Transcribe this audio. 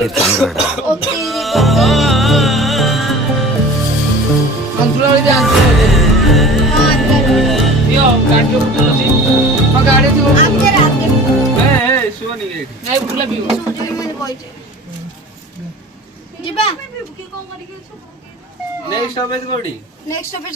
पे चंद्र okay अंतुला वाली ते अंतुला यो गाडी उठला सी मग गाडी ती ए शिवानी गेली नाही उठला बिऊ ଯିବା नेक्स्ट स्टॉपेज कोडी नेक्स्ट स्टॉपेज